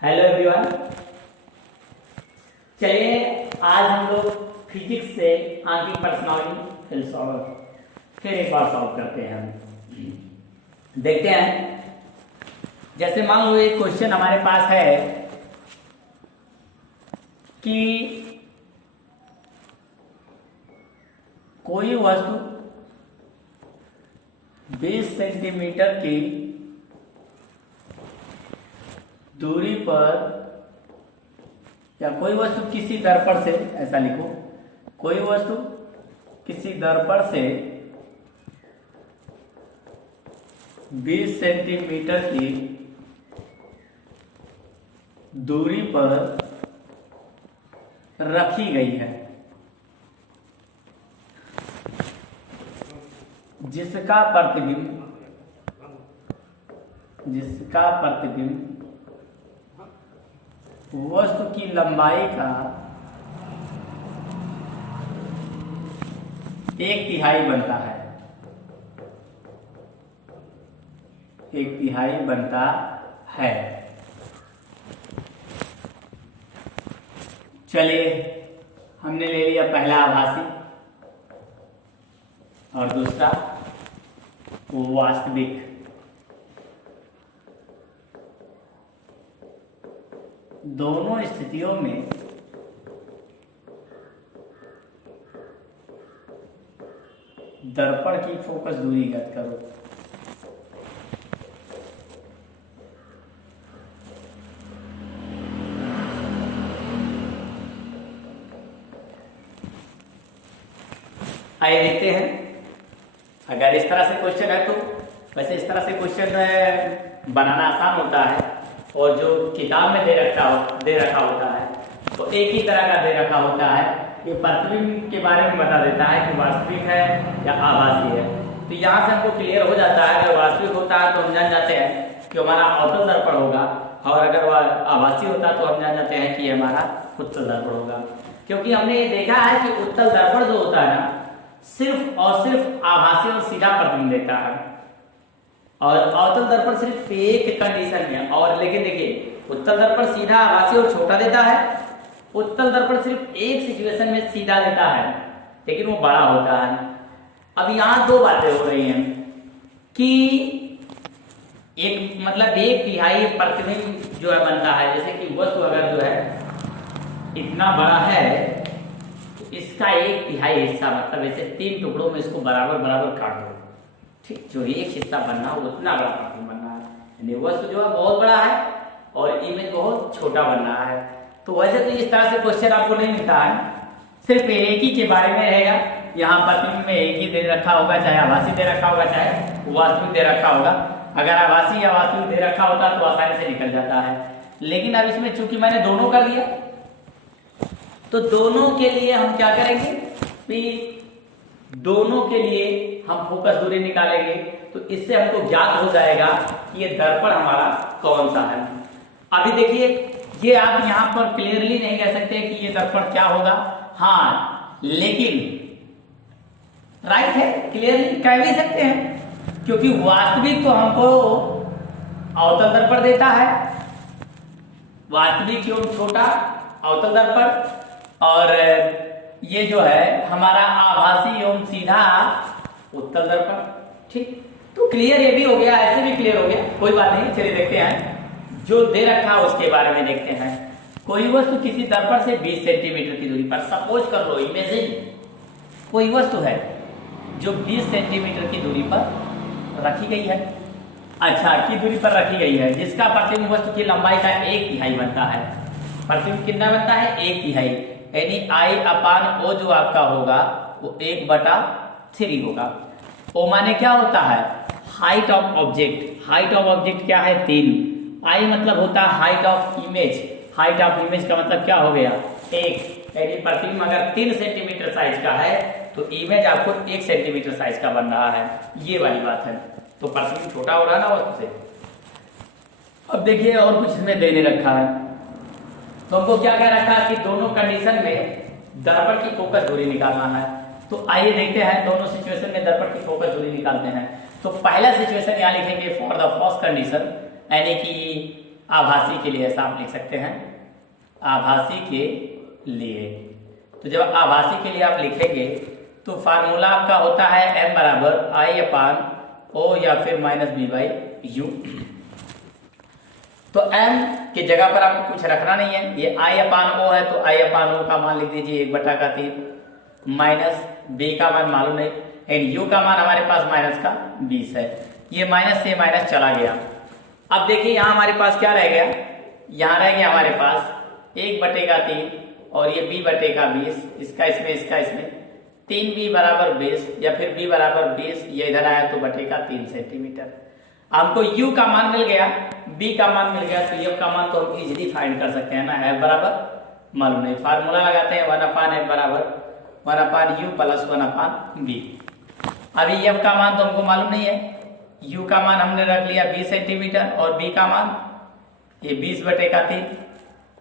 Hello everyone. चलिए आज हम लोग फिजिक्स से आंतरिक पर्सनालिटी फिर एक बार सॉल्व करते हैं। हम देखते हैं, जैसे मान लो एक क्वेश्चन हमारे पास है कि कोई वस्तु 20 सेंटीमीटर की दूरी पर या कोई वस्तु किसी दर्पण से, ऐसा लिखो, कोई वस्तु किसी दर्पण से 20 सेंटीमीटर की दूरी पर रखी गई है, जिसका प्रतिबिंब वस्तु की लंबाई का 1/3 बनता है। 1/3 बनता है। चलिए, हमने ले लिया पहला आभासी और दूसरा वास्तविक। दोनों स्थितियों में दर्पण की फोकस दूरी ज्ञात करो। आइए देखते हैं, अगर इस तरह से क्वेश्चन है तो वैसे इस तरह से क्वेश्चन बनाना आसान होता है, और जो किताब में दे रखा होता है तो एक ही तरह का दे रखा होता है। ये प्रतिबिंब के बारे में बता देता है कि वास्तविक है या आभासी है। तो यहाँ से हमको क्लियर हो जाता है, अगर वास्तविक होता है तो हम जान जाते हैं कि हमारा अवतल दर्पण होगा, और अगर वह आभासी होता है तो हम जान जाते हैं कि हमारा उत्तल दर्पण होगा। क्योंकि हमने ये देखा है कि उत्तल दर्पण जो होता है ना, सिर्फ और सिर्फ आभासी और सीधा प्रतिबिंब देता है, और अवतल दर्पण सिर्फ एक कंडीशन में। और लेकिन देखिए, उत्तल दर्पण सीधा आभासी और छोटा देता है, उत्तल दर्पण सिर्फ एक सिचुएशन में सीधा देता है, लेकिन वो बड़ा होता है। अब यहाँ दो बातें हो रही हैं कि एक मतलब 1/3 प्रतिबिंब जो है बनता है। जैसे कि वस्तु अगर जो है इतना बड़ा है तो इसका 1/3 हिस्सा, मतलब ऐसे 3 टुकड़ों में इसको बराबर बराबर काट दो, ठीक, जो एक हिस्सा बनना हो उतना बड़ा प्रतिबिंब बनना है। यानी वस्तु जो है बहुत बड़ा है और इमेज बहुत छोटा बनना है। तो वैसे तो इस तरह से क्वेश्चन आपको नहीं मिलता है, सिर्फ एक ही के बारे में रहेगा। यहाँ प्रतिबिंब में एक ही दे रखा होगा, चाहे आभासी दे रखा होगा चाहे वास्तविक दे रखा होगा। अगर आभासी या वास्तविक दे रखा होता तो आसानी से निकल जाता है, लेकिन अब इसमें चूंकि मैंने दोनों कर लिया तो दोनों के लिए हम क्या करेंगे कि दोनों के लिए हम फोकस दूरी निकालेंगे। तो इससे हमको ज्ञात हो जाएगा कि ये दर्पण हमारा कौन सा है। अभी देखिए, ये आप यहाँ पर क्लियरली नहीं कह सकते कि ये दर्पण क्या होगा, हाँ, लेकिन राइट है, क्लियरली कह भी सकते हैं, क्योंकि वास्तविक तो हमको अवतल दर्पण देता है, वास्तविक एवं छोटा अवतल दर्पण, और ये जो है हमारा आभासी एवं सीधा उत्तल दर्पण। ठीक, तो क्लियर ये भी हो गया, ऐसे भी क्लियर हो गया, कोई बात नहीं। चलिए देखते हैं जो दे रखा है उसके बारे में देखते हैं। कोई वस्तु किसी दर्पण से 20 सेंटीमीटर की दूरी पर, सपोज कर लो, इमेजिन कोई वस्तु है जो 20 सेंटीमीटर की दूरी पर रखी गई है, अच्छा की दूरी पर रखी गई है, जिसका प्रतिबिंब वस्तु की लंबाई का 1/3 बनता है। प्रतिबिंब कितना बनता है? 1/3, यानी I/O जो आपका होगा वो 1/3 होगा। O माने क्या होता है? Height of object. Height of object क्या है? 3। I मतलब होता है height of image. Height of image का मतलब क्या हो गया? 1। यानी प्रतिबिंब अगर 3 सेंटीमीटर साइज का है तो इमेज आपको 1 सेंटीमीटर साइज का बन रहा है, ये वाली बात है। तो प्रतिबिंब छोटा हो रहा है ना वस्तु से। अब देखिए और कुछ इसमें देने रखा है, तो हमको क्या क्या रखा है कि दोनों कंडीशन में दर्पण की फोकस दूरी निकालना है। तो आइए देखते हैं दोनों सिचुएशन में दर्पण की फोकस दूरी निकालते हैं। तो पहला सिचुएशन यहाँ लिखेंगे फॉर द फर्स्ट कंडीशन, यानी कि आभासी के लिए ऐसा आप लिख सकते हैं, आभासी के लिए। तो जब आभासी के लिए आप लिखेंगे तो फार्मूला आपका होता है m बराबर I/O या फिर -b/u। तो m की जगह पर आपको कुछ रखना नहीं है, ये I/O है तो I/O का मान लिख दीजिए 1/3, माइनस b का मान मालूम नहीं, एंड u का मान हमारे पास माइनस का 20 है। ये माइनस से माइनस चला गया। अब देखिए यहाँ हमारे पास क्या रह गया, यहाँ रह गया हमारे पास 1/3 और ये b/20, इसका इसमें 3b बराबर 20 या फिर b बराबर 20, ये इधर आया तो /3 सेंटीमीटर। हमको u का मान मिल गया, b का मान मिल गया, तो f का मान तो हम इजीली फाइंड कर सकते हैं ना, f बराबर मालूम नहीं, फार्मूला लगाते हैं 1/f बराबर 1/u प्लस 1/b। अभी f का मान तो हमको मालूम नहीं है, u का मान हमने रख लिया 20 सेंटीमीटर और b का मान ये 20/3।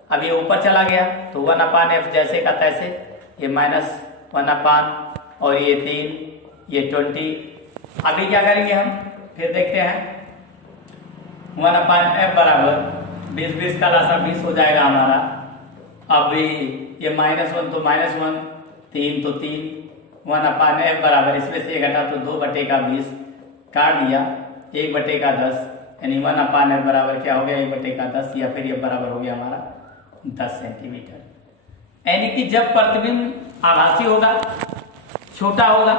अब ये ऊपर चला गया तो 1/f जैसे का तैसे, ये -1/, और ये 3, ये 20। अभी क्या करेंगे हम, फिर देखते हैं 1/f बराबर 20 का लासा 20 हो जाएगा हमारा। अभी ये -1 तो -1, 3 तो 3, 1/f बराबर इसमें से घटा तो 2/20 काट दिया 1/10, यानी 1/f बराबर क्या हो गया 1/10, या फिर ये बराबर हो गया हमारा 10 सेंटीमीटर। यानी कि जब प्रतिबिंब आभासी होगा, छोटा होगा,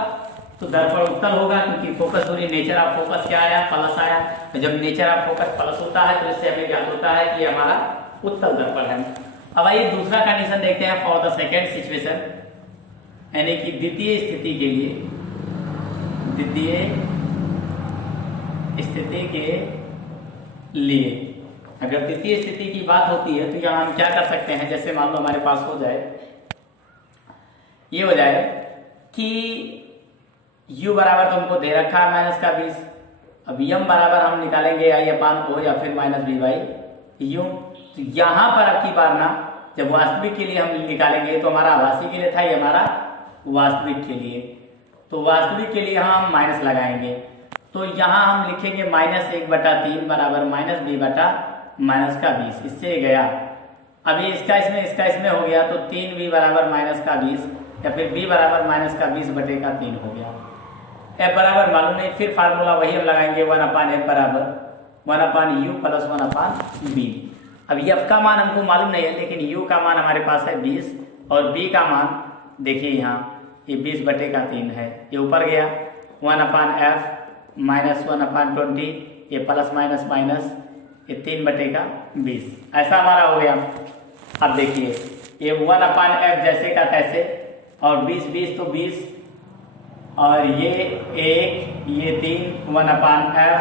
तो दर्पण उत्तल होगा, क्योंकि फोकस दूरी नेचर ऑफ फोकस क्या आया, प्लस आया। तो जब नेचर ऑफ फोकस प्लस होता है तो इससे हमें ज्ञात होता है कि ये हमारा उत्तल दर्पण है। अब आइए दूसरा कंडीशन देखते हैं फॉर द सेकेंड सिचुएशन, यानी कि द्वितीय स्थिति के लिए, अगर द्वितीय स्थिति की बात होती है तो यहाँ हम क्या कर सकते हैं, जैसे मान लो हमारे पास हो जाए, ये हो जाए कि u बराबर तो हमको दे रखा है -20, अब m बराबर हम निकालेंगे I/O या फिर -b/u। तो यहाँ पर अब की बार ना, जब वास्तविक के लिए हम निकालेंगे तो हमारा आभासी के लिए था, ये हमारा वास्तविक के लिए, तो वास्तविक के लिए यहाँ हम माइनस लगाएंगे। तो यहाँ हम लिखेंगे -1/3 बराबर -b/-20, इससे गया। अभी इसका इसमें हो गया तो 3b बराबर -20 या फिर b बराबर -20/3 हो गया। f बराबर मालूम नहीं, फिर फार्मूला वही हम लगाएंगे 1/f बराबर 1/u प्लस 1/b। अब f का मान हमको मालूम नहीं है, लेकिन u का मान हमारे पास है 20 और b का मान देखिए यहाँ ये 20/3 है, ये ऊपर गया 1/f -1/20, ये प्लस माइनस ये 3/20, ऐसा हमारा हो गया। अब देखिए ये 1/f जैसे का तैसे, और 20 तो 20, और ये 1 ये 3 1/f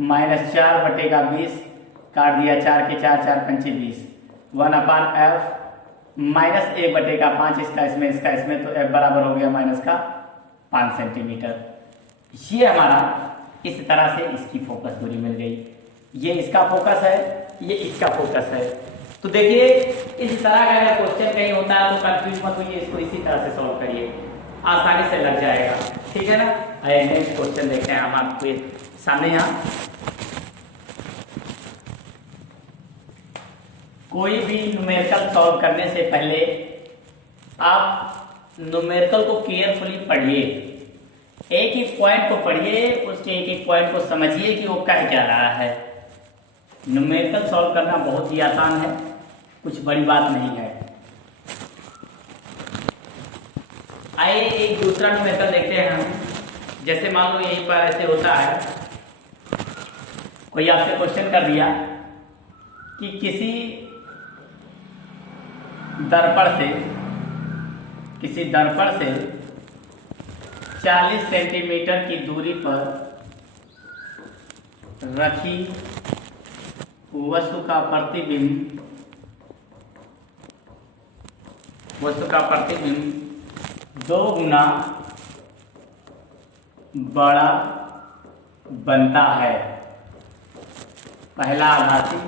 -4/20 काट दिया, 4 के 4 4 पंचे 20, 1/f -1/5 इसका इसमें, तो f बराबर हो गया -5 सेंटीमीटर। ये हमारा इस तरह से इसकी फोकस दूरी मिल गई, ये इसका फोकस है, ये इसका फोकस है। तो देखिए इस तरह का अगर क्वेश्चन कहीं होता है तो कंफ्यूज मत होइए, इसको इसी तरह से सॉल्व करिए, आसानी से लग जाएगा, ठीक है ना। आइए नेक्स्ट क्वेश्चन देखते हैं हम आपके सामने। यहाँ कोई भी न्यूमेरिकल सॉल्व करने से पहले आप न्यूमेरिकल को केयरफुली पढ़िए, एक एक पॉइंट को पढ़िए, उसके एक एक पॉइंट को समझिए कि वो कह क्या रहा है। न्यूमेरिकल सॉल्व करना बहुत ही आसान है, कुछ बड़ी बात नहीं है। आइए एक दूसरा न्यूमेरिकल देखते हैं हम। जैसे मान लो यहीं पर ऐसे होता है, कोई आपसे क्वेश्चन कर दिया कि किसी दर्पण से 40 सेंटीमीटर की दूरी पर रखी वस्तु का प्रतिबिंब 2 गुना बड़ा बनता है। पहला आभासी,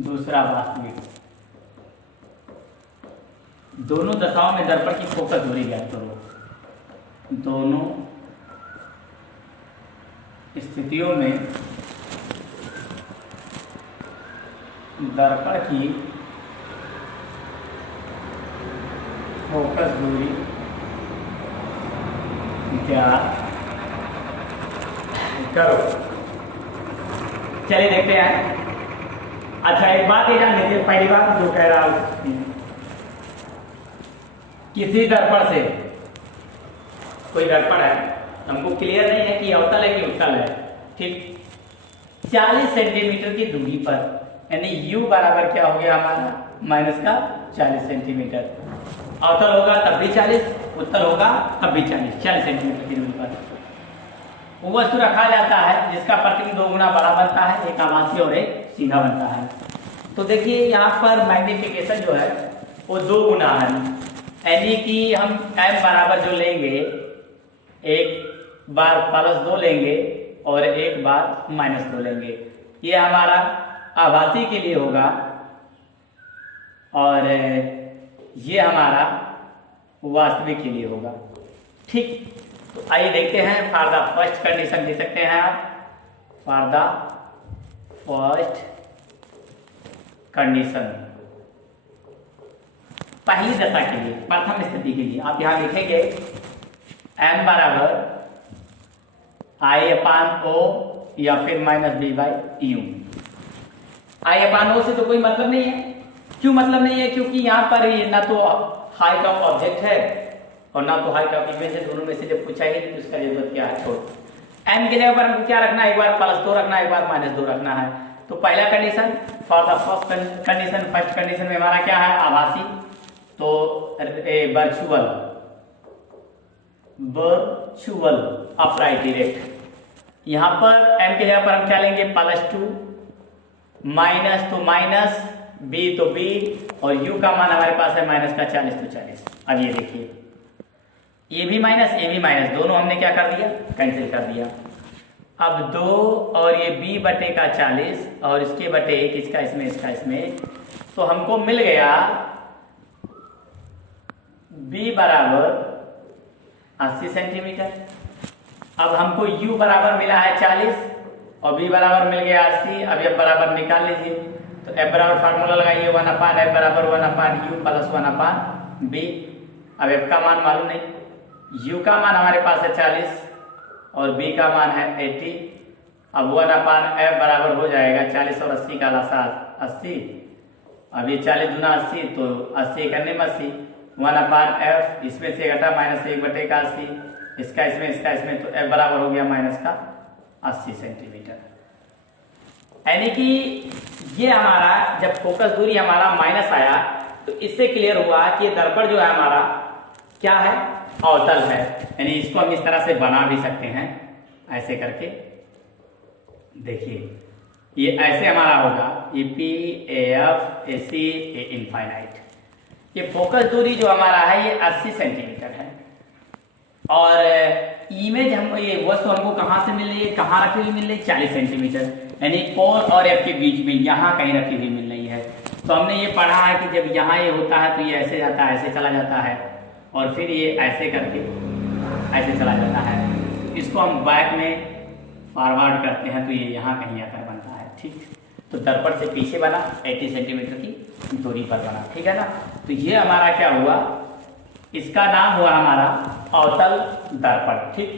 दूसरा वास्तविक। दोनों दशाओं में दर्पण की फोकस दूरी ज्ञात करो। दोनों स्थितियों में दर्पण की फोकस दूरी ज्ञात करो। चलिए देखते हैं। अच्छा, एक बात ये जान लीजिए, पहली बात जो कह रहा हूं, किसी दर्पण से, कोई दर्पण है, हमको क्लियर नहीं है कि अवतल है कि उत्तल है, ठीक, 40 सेंटीमीटर की दूरी पर, यानी u बराबर क्या हो गया हमारा, माइनस का 40 सेंटीमीटर। अवतल होगा तब भी 40, उत्तल होगा तब भी 40 सेंटीमीटर की दूरी पर वो वस्तु रखा जाता है जिसका प्रतिबिंब 2 गुना बड़ा बनता है, एक आभासी और एक सीधा बनता है। तो देखिए यहाँ पर मैग्निफिकेशन जो है वो 2 गुना है, यानी कि हम m बराबर जो लेंगे, एक बार +2 लेंगे और एक बार -2 लेंगे। ये हमारा आभासी के लिए होगा और ये हमारा वास्तविक के लिए होगा, ठीक। तो आइए देखते हैं फॉर द फर्स्ट कंडीशन, दे सकते हैं आप, फॉर द फर्स्ट कंडीशन, पहली दशा के लिए, प्रथम स्थिति के लिए आप यहां लिखेंगे m बराबर I/O या फिर -b/u। I/O से तो कोई मतलब नहीं है। क्यों मतलब नहीं है? क्योंकि यहाँ पर ये ना तो हाइट ऑफ ऑब्जेक्ट है और ना तो हाइट ऑफ इमेज है, दोनों में से जब पूछा ही तो उसका जरूरत क्या है, छोड़। m की जगह पर हमको क्या रखना है, एक बार +2 रखना है, एक बार -2 रखना है। तो पहला condition, for the first condition, first condition में हमारा क्या है, आभासी, तो वर्चुअल अपराइट डायरेक्ट। यहाँ पर m की जगह पर हम क्या लेंगे, +2, माइनस तो माइनस, b तो b, और u का मान हमारे पास है माइनस का 40 तो 40। अब ये देखिए, ये भी माइनस, ये भी माइनस, दोनों हमने क्या कर दिया, कैंसिल कर दिया। अब 2 और ये b/40 और इसके बटे 1, इसका इसमें, इसका इसमें, तो हमको मिल गया b बराबर 80 सेंटीमीटर। अब हमको u बराबर मिला है 40 और b बराबर मिल गया 80। अब f बराबर निकाल लीजिए, तो f बराबर फार्मूला लगाइए, 1/f बराबर 1/u + 1/b। अब f का मान मालूम नहीं, u का मान हमारे पास है 40 और b का मान है 80। अब 1/f बराबर हो जाएगा 40 और 80 का लसा 80। अब ये 40 दूना 80, तो 80 करने में 80, 1/f, इसमें से घटा -1/80, इसका इसमें, इसका इसमें, तो f बराबर हो गया माइनस का 80 सेंटीमीटर। यानी कि ये हमारा जब फोकस दूरी हमारा माइनस आया तो इससे क्लियर हुआ कि ये दर्पण जो है हमारा क्या है, अवतल है। यानी इसको हम इस तरह से बना भी सकते हैं, ऐसे करके देखिए, ये ऐसे हमारा होगा, ये P/AF AC A∞। ये फोकस दूरी जो हमारा है ये 80 सेंटीमीटर है और इमेज हम, ये वस्तु हमको कहाँ से मिल रही है, कहाँ रखी हुई मिल रही है, 40 सेंटीमीटर, यानी कोण और F के बीच में यहाँ कहीं रखी हुई मिल रही है। तो हमने ये पढ़ा है कि जब यहाँ ये होता है तो ये ऐसे जाता है, ऐसे चला जाता है और फिर ये ऐसे करके ऐसे चला जाता है। इसको हम बैक में फॉरवर्ड करते हैं तो ये यहाँ कहीं आकर बनता है, ठीक। तो दर्पण से पीछे बना, 80 सेंटीमीटर की दूरी पर बना, ठीक है ना। तो ये हमारा क्या हुआ, इसका नाम हुआ हमारा अवतल दर्पण, ठीक।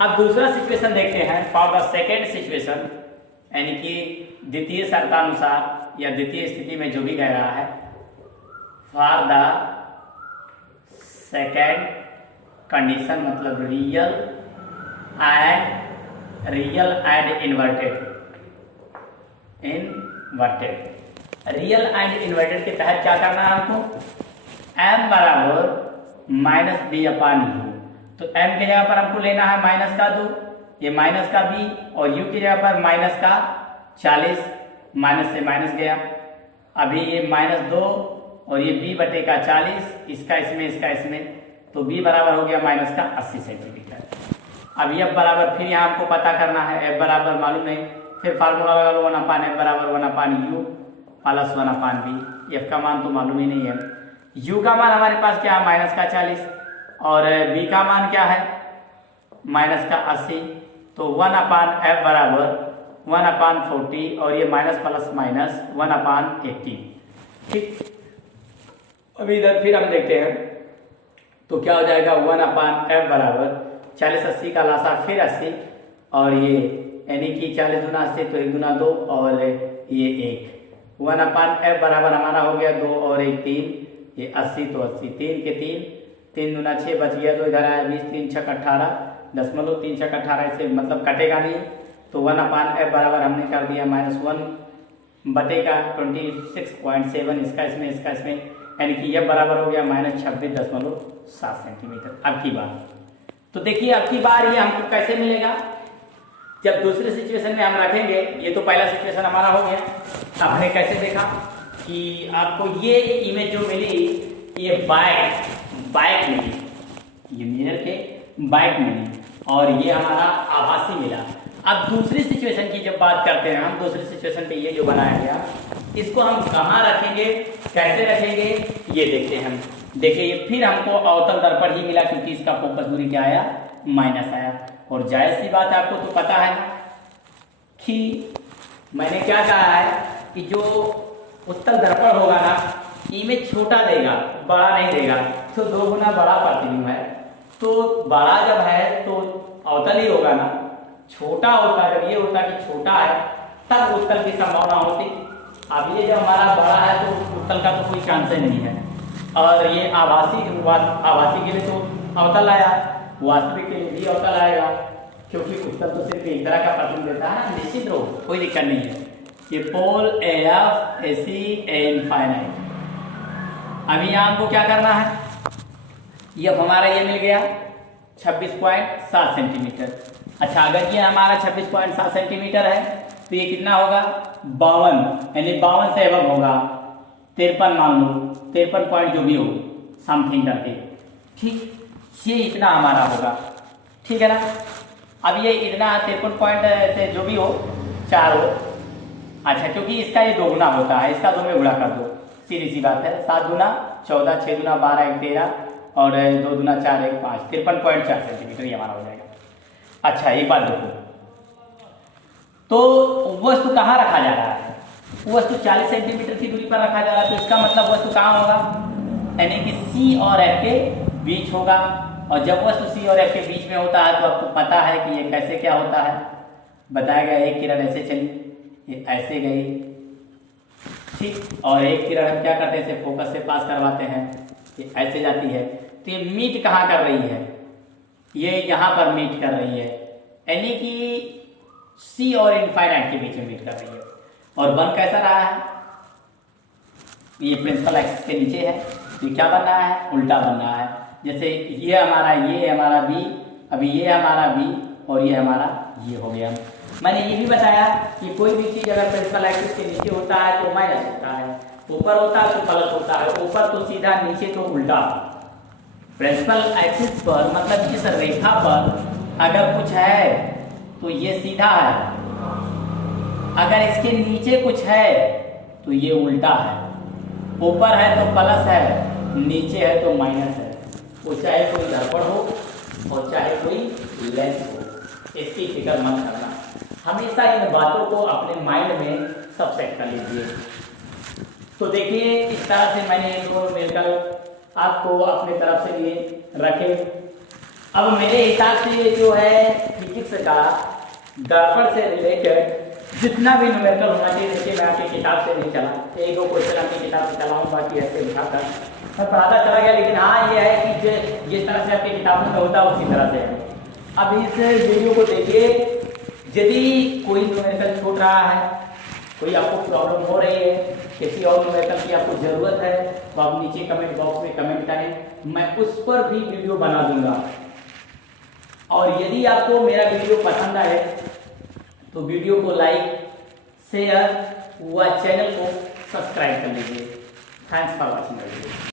अब दूसरा सिचुएशन देखते हैं, फॉर द सेकेंड सिचुएशन, यानी कि द्वितीय शर्तानुसार या द्वितीय स्थिति में जो भी कह रहा है, फॉर द सेकेंड कंडीशन, मतलब real and inverted. Real and inverted के तहत क्या करना है हमको, m बराबर -b/u। तो m की जगह पर हमको लेना है माइनस का 2, ये माइनस का b, और u की जगह पर माइनस का 40, माइनस से माइनस गया। अभी ये -2 और ये b/40, इसका इसमें, इसका इसमें, तो b बराबर हो गया माइनस का 80 सेंटीमीटर। अब f बराबर फिर यहाँ हमको पता करना है, f बराबर मालूम नहीं, फिर फार्मूला लगा लो, 1/f बराबर 1/u + 1/b। f का मान तो मालूम ही नहीं है। u का मान हमारे पास क्या है, माइनस का 40, और b का मान क्या है, माइनस का 80। तो 1/f बराबर 1/40 और ये माइनस प्लस माइनस 1/80। ठीक, अभी इधर फिर हम देखते हैं तो क्या हो जाएगा 1/f बराबर 40 80 का लासा फिर 80 और ये यानी कि 40 गुना 80 तो 1 गुना 2 और ये 1 1/f बराबर हमारा हो गया 2 और 1 3, ये 80 तो 80 3 के 3 दूना 6 बच गया तो इधर आया 20 3 6 18 .3 6 18 ऐसे मतलब कटेगा नहीं तो 1/f बराबर हमने कर दिया -1 बटेगा 26.7 इसका इसमें यानी कि यह बराबर हो गया -26.7 सेंटीमीटर। अब की बार तो देखिए अब की बार ये हमको कैसे मिलेगा जब दूसरे सिचुएशन में हम रखेंगे। ये तो पहला सिचुएशन हमारा हो गया। अब हमने कैसे देखा कि आपको ये इमेज जो मिली ये बाइक मिली, ये मिरर के बाइक मिली और ये हमारा आभासी मिला। अब दूसरी सिचुएशन की जब बात करते हैं हम, दूसरी सिचुएशन पे ये जो बनाया गया इसको हम कहाँ रखेंगे, कैसे रखेंगे ये देखते हैं हम। देखिए फिर हमको अवतल दर्पण ही मिला क्योंकि इसका फोकस दूरी क्या आया माइनस आया। और जायज सी बात आपको तो पता है कि मैंने क्या कहा है कि जो उत्तल दर्पण होगा ना इमेज छोटा देगा बड़ा नहीं देगा, तो 2 गुना बड़ा प्रतिबिंब है तो बड़ा जब है तो अवतल ही होगा ना। छोटा होता जब ये होता कि छोटा है तब उत्तल की संभावना होती। अब ये जब हमारा बड़ा है तो उत्तल का तो कोई चांस ही नहीं है। और ये आभासी के लिए तो अवतल आया, वास्तविक के लिए भी अवतल आएगा क्योंकि उत्तल तो सिर्फ एक तरह का प्रतिबिंब देता है, निश्चित रहो कोई दिक्कत नहीं है। ये पोल AF AC इनफाइनाइट। अभी यहाँ हमको क्या करना है, ये हमारा ये मिल गया 26.7 सेंटीमीटर। अच्छा अगर ये हमारा 26.7 सेंटीमीटर है तो ये कितना होगा 52 यानी 52 से एवं होगा 53 मान लो 53 पॉइंट जो भी हो समथिंग करके। ठीक, ये इतना हमारा होगा, ठीक है ना। अब ये इतना 53 पॉइंट से जो भी हो 4 हो। अच्छा क्योंकि इसका ये 2 गुना होता है, इसका 2 में गुणा कर दो, सीधी सी बात है। 7 गुना 14 6 गुना 12 1 13 और 2 गुना 4 1 5 53.4 सेंटीमीटर ये हमारा हो जाएगा। अच्छा एक बात देखो तो वस्तु कहाँ रखा जा रहा है, वस्तु 40 सेंटीमीटर की दूरी पर रखा जा रहा है तो इसका मतलब वस्तु कहाँ होगा यानी कि C और F के बीच होगा। और जब वस्तु C और F के बीच में होता है तो आपको पता है कि ये कैसे क्या होता है, बताया गया। एक किरण ऐसे चली, ये ऐसे गई, ठीक, और एक किरण हम क्या करते हैं इसे फोकस से पास करवाते हैं, ये ऐसे जाती है। तो ये मीट कहाँ कर रही है, ये यहाँ पर मीट कर रही है यानी कि C और इनफाइनाइट के बीच में मीट कर रही है। और बन कैसा रहा है, ये प्रिंसिपल एक्सिस के नीचे है तो ये क्या बन रहा है उल्टा बन रहा है। जैसे ये हमारा B, अभी ये हमारा B और ये हमारा ये हो गया। मैंने ये भी बताया कि कोई भी चीज अगर प्रिंसिपल एक्सिस के नीचे होता है तो माइनस होता है, ऊपर होता है तो प्लस होता है, ऊपर तो सीधा नीचे तो उल्टा। प्रिंसिपल एक्सिस पर मतलब इस रेखा पर अगर कुछ है तो ये सीधा है, अगर इसके नीचे कुछ है तो ये उल्टा है, ऊपर है तो प्लस है, नीचे है तो माइनस है। वो चाहे कोई दर्पण हो और चाहे कोई लेंस हो, इसकी फिक्र मत करना। हमेशा इन बातों को अपने माइंड में सब सेट कर लीजिए। तो देखिए इस तरह से मैंने इनको मिलकर आपको अपने तरफ से लिए रखे। अब मेरे हिसाब से जो है फिजिक्स का दर्पण से रिलेटेड जितना भी न्यूमेरिकल होना चाहिए, देखिए मैं आपकी किताब से नहीं चला, 1-2 क्वेश्चन आपकी किताब से चला हूँ, बाकी ऐसे लिखा था मैं पढ़ाता चला गया। लेकिन हाँ ये है कि जिस तरह से आपकी किताबों में होता है उसी तरह से है। अब इस वीडियो को देखिए, यदि कोई न्यूमेरिकल छूट रहा है, कोई आपको प्रॉब्लम हो रही है, किसी और न्यूमेरिकल की आपको जरूरत है तो आप नीचे कमेंट बॉक्स में कमेंट करें, मैं उस पर भी वीडियो बना दूंगा। और यदि आपको मेरा वीडियो पसंद आए तो वीडियो को लाइक शेयर व चैनल को सब्सक्राइब कर लीजिए। Thanks for watching the video.